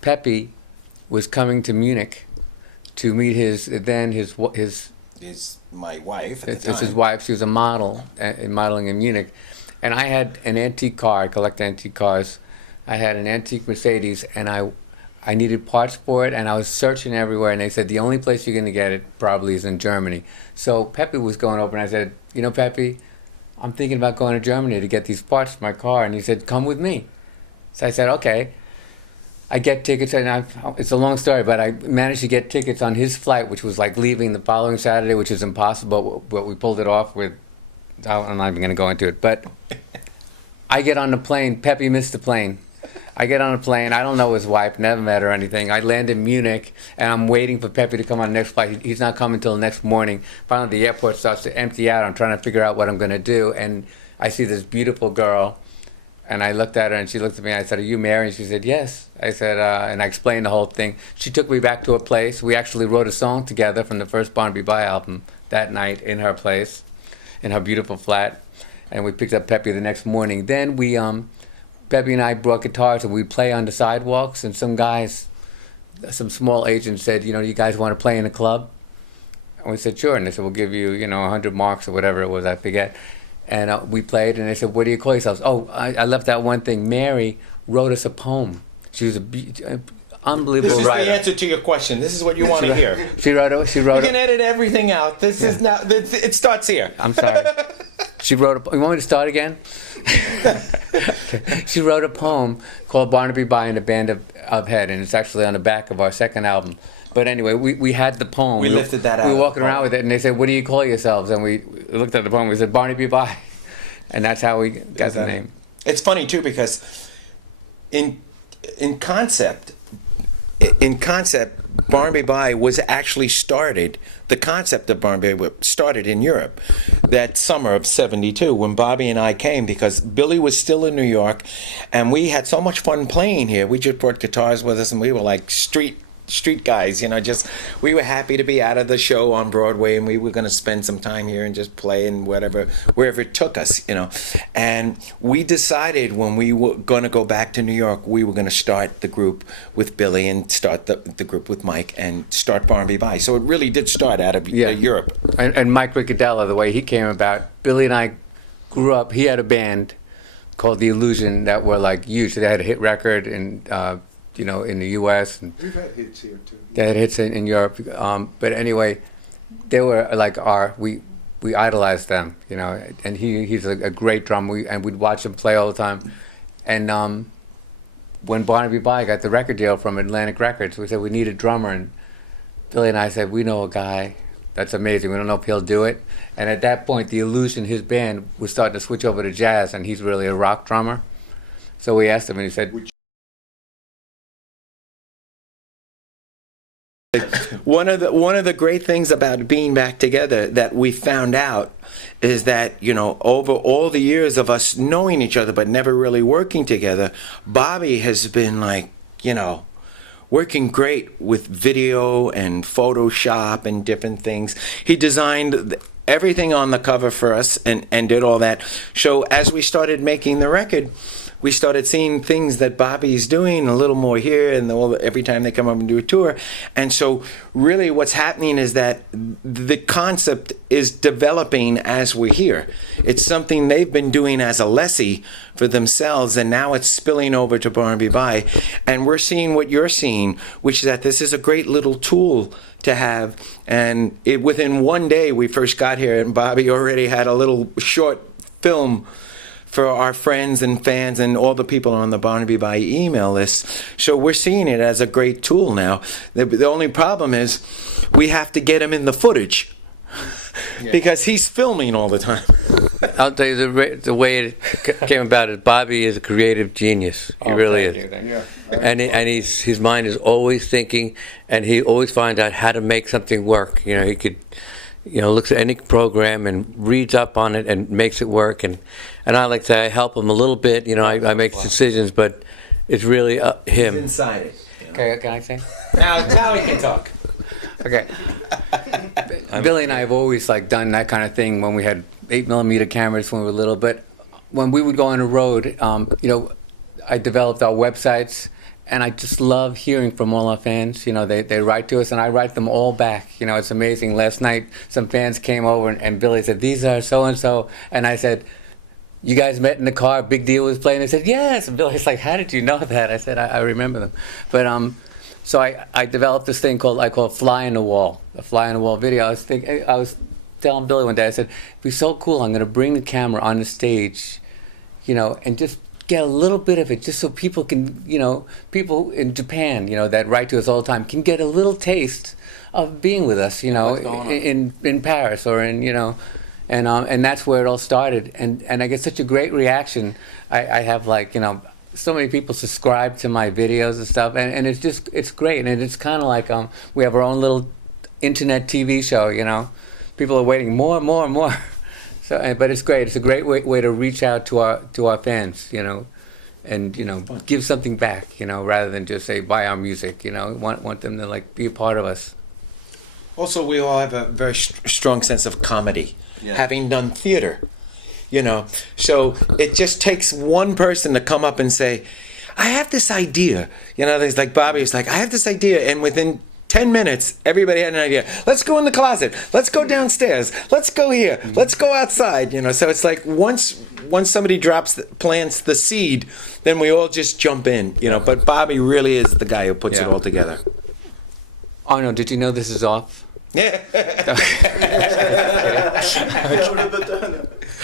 Peppy was coming to Munich to meet his Is my wife at it's the time. his wife. She was a model, modeling in Munich, and I had an antique car. I collect antique cars. I had an antique Mercedes, and I needed parts for it, and I was searching everywhere, and they said the only place you're going to get it probably is in Germany. So Peppy was going over, and I said, you know, Peppy, I'm thinking about going to Germany to get these parts for my car, and he said, come with me. So I said, okay. I get tickets, and it's a long story, but I managed to get tickets on his flight, which was like leaving the following Saturday, which is impossible, but we pulled it off with, I'm not even going to go into it, but I get on the plane. Peppy missed the plane. I get on a plane. I don't know his wife, never met her or anything. I land in Munich, and I'm waiting for Peppy to come on the next flight. He's not coming until the next morning. Finally, the airport starts to empty out. I'm trying to figure out what I'm going to do, and I see this beautiful girl. And I looked at her, and she looked at me. I said, are you married? And she said, yes. I said, and I explained the whole thing. She took me back to a place. We actually wrote a song together from the first Barnaby Bye album that night in her place, in her beautiful flat. And we picked up Peppy the next morning. Then Peppy and I brought guitars, and we'd play on the sidewalks. And some guys, some small agents said, you know, you guys want to play in a club? And we said, sure. And they said, we'll give you, 100 marks or whatever it was, I forget. And we played, and they said, what do you call yourselves? Oh, I left out one thing. Mary wrote us a poem. She was an unbelievable This is writer. the answer to your question. This is what you want to hear. She wrote You can edit everything out. This is now. It starts here. I'm sorry. She wrote a. You want me to start again? Okay. She wrote a poem called Barnaby Bye and the Band of Head, and it's actually on the back of our second album. But anyway, we had the poem. We lifted that out. We were walking around with it, and they said, what do you call yourselves? And we looked at the poem. We said, Barnaby Bye. And that's how we got the name. It's funny, too, because in concept, Barnaby Bye was actually started, the concept of Barnaby Bye started in Europe that summer of '72 when Bobby and I came, because Billy was still in New York, and we had so much fun playing here. We just brought guitars with us, and we were like street guys, just we were happy to be out of the show on Broadway, and we were going to spend some time here and just play and wherever it took us, and we decided when we were going to go back to New York, we were going to start the group with Billy and start the group with Mike and start Barnaby Bye. So it really did start out of Europe. And Mike Riccardella, the way he came about, Billy and I grew up. He had a band called The Illusion that were like huge. They had a hit record in the U.S. And we've had hits here too. They had hits in Europe, but anyway, they were like we idolized them, And he's a great drummer, and we'd watch him play all the time. And when Barnaby Bye got the record deal from Atlantic Records, we said we need a drummer, and Billy and I said we know a guy that's amazing. We don't know if he'll do it. And at that point, The Illusion, his band, was starting to switch over to jazz, and he's really a rock drummer. So we asked him, and he said. One of the great things about being back together that we found out is that, over all the years of us knowing each other but never really working together, Bobby has been working great with video and Photoshop and different things. He designed everything on the cover for us and did all that. So as we started making the record, we started seeing things that Bobby's doing a little more here, and every time they come up and do a tour. And so really what's happening is that the concept is developing as we're here. It's something they've been doing as Alessi for themselves, and now it's spilling over to Barnaby Bye. And we're seeing what you're seeing, which is that this is a great little tool to have. And within one day we first got here, and Bobby already had a little short film for our friends and fans and all the people on the Barnaby Bye email list. So we're seeing it as a great tool now. The only problem is we have to get him in the footage because he's filming all the time. I'll tell you the way it came about is Bobby is a creative genius. He really is. And his mind is always thinking, and he always finds out how to make something work. He could looks at any program and reads up on it and makes it work. And I like to say I help him a little bit. I make decisions, but it's really him. He's inside it. Okay, can I say? Now we can talk. Okay. Billy and I have always done that kind of thing when we had 8mm cameras when we were little. But when we would go on the road, I developed our websites, and I just love hearing from all our fans. You know, they write to us, and I write them all back. You know, it's amazing. Last night, some fans came over, and Billy said, "These are so-and-so," and I said, "You guys met in the car, Big Deal was playing?" They said, "Yes." And Billy's like, "How did you know that?" I said, I remember them. But so I developed this thing I call Fly on the Wall, a Fly on the Wall video. I was telling Billy one day, I said, "It'd be so cool, I'm going to bring the camera on the stage, you know, and just get a little bit of it, just so people can, you know, people in Japan, you know, that write to us all the time, can get a little taste of being with us, you know, in Paris or in, you know." And that's where it all started. And I get such a great reaction. I have, like, you know, so many people subscribe to my videos and stuff, and it's great. And it's kind of like we have our own little internet TV show, you know. People are waiting more. So, but it's great. It's a great way to reach out to our fans, you know, and, you know, give something back, you know, rather than just say buy our music, you know. Want them to, like, be a part of us. Also, we all have a very strong sense of comedy, having done theater, you know. So it just takes one person to come up and say, "I have this idea." You know, there's like Bobby was like, "I have this idea," and within 10 minutes, everybody had an idea. Let's go in the closet. Let's go downstairs. Let's go here. Let's go outside. You know, so it's like once somebody plants the seed, then we all just jump in. You know, but Bobby really is the guy who puts it all together. Oh no! Did you know this is off? Yeah.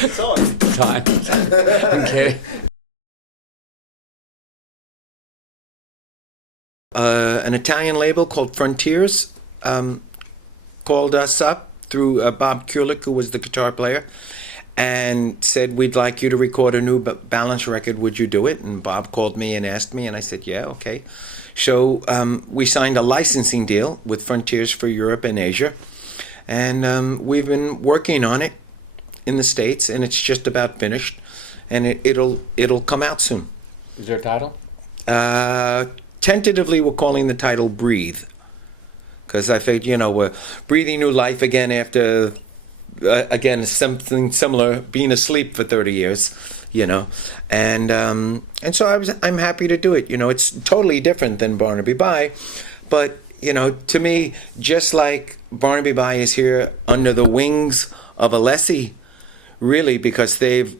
It's on. Time. I'm kidding. An Italian label called Frontiers called us up through Bob Kulick, who was the guitar player, and said, "We'd like you to record a new Balance record. Would you do it?" And Bob called me and asked me, and I said, "Yeah, okay." So we signed a licensing deal with Frontiers for Europe and Asia, and we've been working on it in the States, and it's just about finished, and it'll come out soon. Is there a title? Tentatively, we're calling the title "Breathe," because I think, you know, we're breathing new life again after again something similar, being asleep for 30 years. You know, and so I'm happy to do it. You know, it's totally different than Barnaby Bye, but, you know, to me, just like Barnaby Bye is here under the wings of Alessi, really, because they've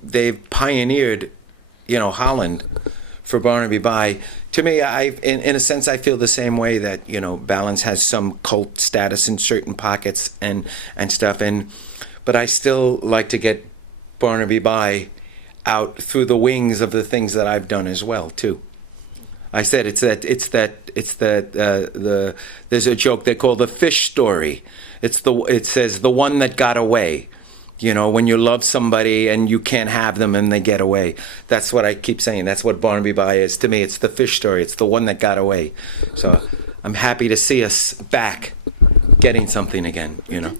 pioneered, you know, Holland for Barnaby Bye. To me, in a sense, I feel the same way that, you know, Balance has some cult status in certain pockets and stuff, but I still like to get Barnaby Bye out through the wings of the things that I've done as well too. I said there's a joke they call the fish story. It says the one that got away. You know, when you love somebody and you can't have them and they get away. That's what I keep saying. That's what Barnaby Bye is to me. It's the fish story. It's the one that got away. So I'm happy to see us back getting something again, you know.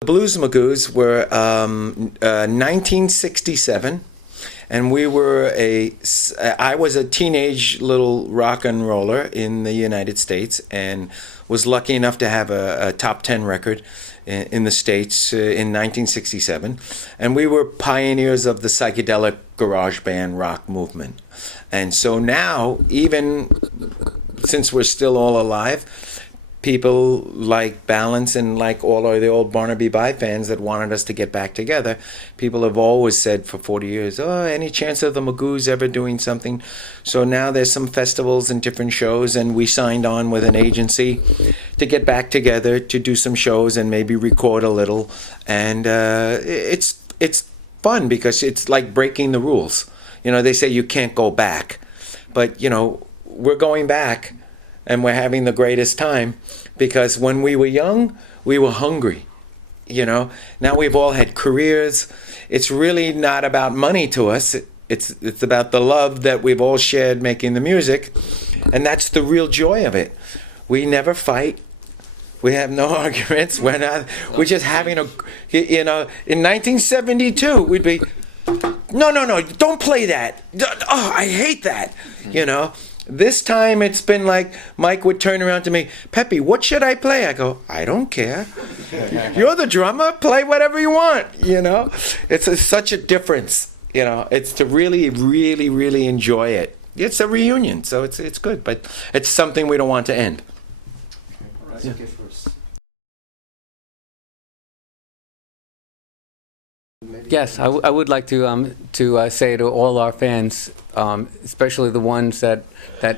The Blues Magoos were 1967, and I was a teenage little rock and roller in the United States, and was lucky enough to have a top 10 record in the States in 1967, and we were pioneers of the psychedelic garage band rock movement. And so now, even since we're still all alive, people like Balance and like all of the old Barnaby Bye fans that wanted us to get back together, people have always said for 40 years, "Oh, any chance of the Magoos ever doing something?" So now there's some festivals and different shows, and we signed on with an agency to get back together to do some shows and maybe record a little. And it's fun because it's like breaking the rules. You know, they say you can't go back, but, you know, we're going back. And we're having the greatest time, because when we were young, we were hungry, you know. Now we've all had careers. It's really not about money to us. It's about the love that we've all shared making the music, and that's the real joy of it. We never fight. We have no arguments. We're just having you know, in 1972, we'd be, no, don't play that. Oh, I hate that, you know. This time it's been like Mike would turn around to me, "Peppy, what should I play?" I go, "I don't care. You're the drummer. Play whatever you want." You know, it's such a difference. You know, it's to really, really, really enjoy it. It's a reunion, so it's good, but it's something we don't want to end. Yeah. Yes, I would like to say to all our fans, especially the ones that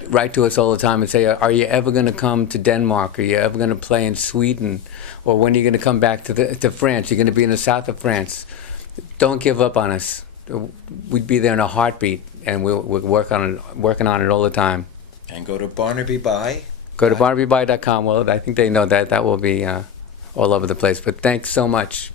write to us all the time and say, "Are you ever going to come to Denmark? Are you ever going to play in Sweden? Or when are you going to come back to France? You're going to be in the south of France. Don't give up on us. We'd be there in a heartbeat, and we're working on it all the time." And go to Barnaby Bye. Go to BarnabyBye.com. Well, I think they know that. That will be all over the place. But thanks so much.